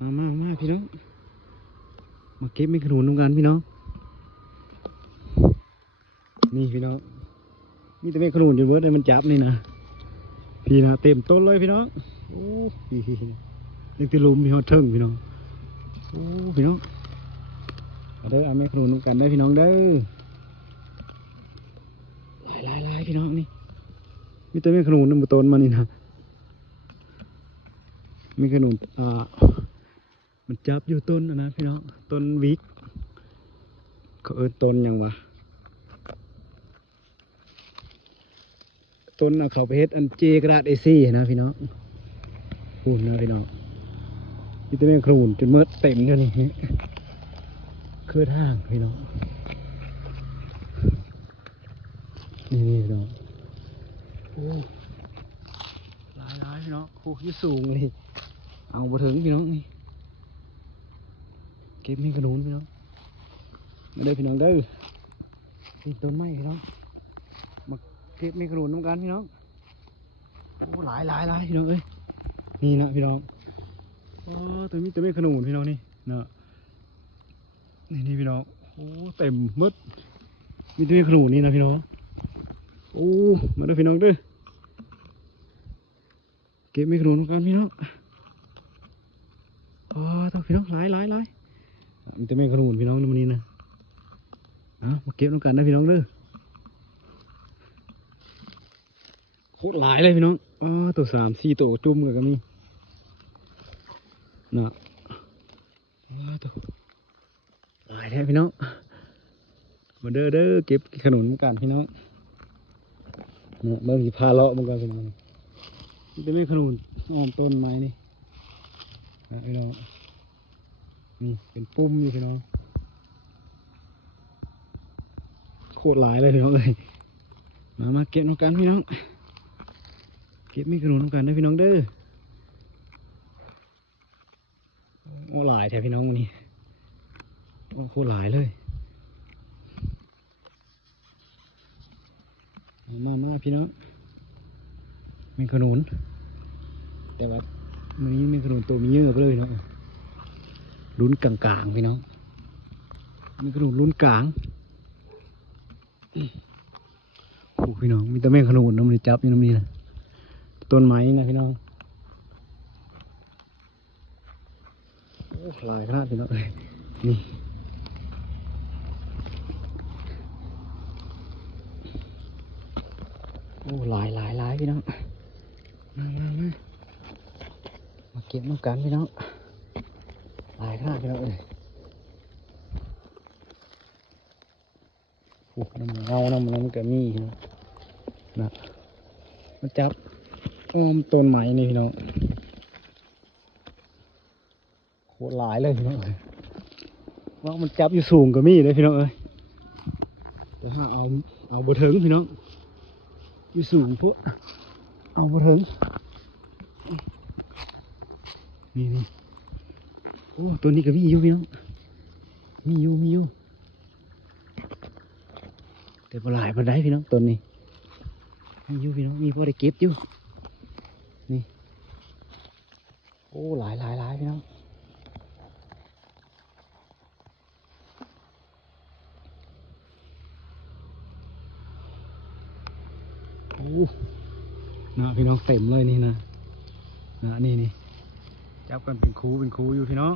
มาพี่น้องมาเก็บไม่ขนุนตรงกันพี่น้องนี่พี่น้องนี่แต่ไม่ขนุนจนเวิร์ดเลยมันจับนี่นะพี่นะเต็มต้นเลยพี่น้องโอ้พี่ยังตีลุมพี่ฮอตเทิงพี่น้องโอ้พี่น้องเอาเด้อเอาไม่ขนุนตรงกันได้พี่น้องเด้อลายพี่น้องนี่มีแต่ไม่ขนุนน้ำต้นมานี่นะมีขนุนมันจับอยู่ต้นนะพี่น้องต้นวิกเขาต้นยังวะต้นเขาไปเฮ็ดอันเจกระดาษเอซี่นะพี่น้องพูดนะพี่น้องนี่ตัวแม่ขนุนจนเมื่อเต็มเลยนี่คือทางพี่น้องนี่พี่น้องโอ้ลายพี่น้องโอ้ยสูงเลยเอาบ่ถึงพี่น้องนี่เก็บนี่ขนุนพี่น้องมาเด้อพี่น้องเด้อนี่ต้นไม้พี่น้องมาเก็บนี่ขนุนน้ำกันพี่น้องโอ้หลายพี่น้องเอ้ยนี่นะพี่น้องโอ้ตัวนี้ตัวไม่ขนุนพี่น้องนี่เนาะนี่พี่น้องโอ้เต็มมืดมีตัวไม่ขนุนนี่นะพี่น้องโอ้มาเด้อพี่น้องเด้อเก็บไม่ขนุนน้ำกันพี่น้องอ๋อตัวพี่น้องหลายมันจะไม่ขนุนพี่น้องนี่นะมาเก็บน้ำกันนะพี่น้องเด้อโคตรหลายเลยพี่น้องตัว3-4ตัวจุ่มกันก็มีน่ะตัวหลายแท้พี่น้องมาเด้อเก็บขนุนกันพี่น้องเนี่ยเริ่มสิพาเลาะมันกันพี่น้องนี่จะไม่ขนุนอ้อมต้นไม้นี่พี่น้องนี่เป็นปุ่มอยู่พี่น้องโคตรหลายเลยพี่น้องเลยมาเก็บน้ำกันพี่น้องเก็บมีขนุนน้ำกันได้พี่น้องเด้อโอ้หลายแท้พี่น้องวันนี้โอ้โคตรหลายเลยมาพี่น้องมีขนุนแต่ว่ามันนี้มีขนุนตัวมีเยอะไปเลยเนาะลุ้นกลางๆพี่น้องมีขนุนลุ้นกลางโอ้พี่น้องมีแต่แม่ขนุนน้ำมันจับอยู่น้ำนี้นะต้นไม้นะพี่น้องโอ้ลายขนาดพี่น้องเลยนี่โอ้ลายพี่น้องมาเก็บน้ำกันพี่น้องลายขนาดพี่น้องเลยโอ้น้ำเงาน้ำก็มีนะมาจับอ้อมต้นไม้นี่พี่น้องโคตรหลายเลยพี่น้องเลยว่ามันจับอยู่สูงก็มีเลยพี่น้องเอ้ยแต่ถ้าเอาบ่ถึงพี่น้องอยู่สูงพวกเอาบ่ถึงนี่โอ้ตัวนี้ก็มีอยู่พี่น้องมีอยู่แต่ปลายมันได้พี่น้องตัวนี้มีอยู่พี่น้องมีพอได้เก็บอยู่นี่โอ้หลายพี่น้องโอ้นะพี่น้องเต็มเลยนี่นะนี่จับกันเป็นคูอยู่พี่น้อง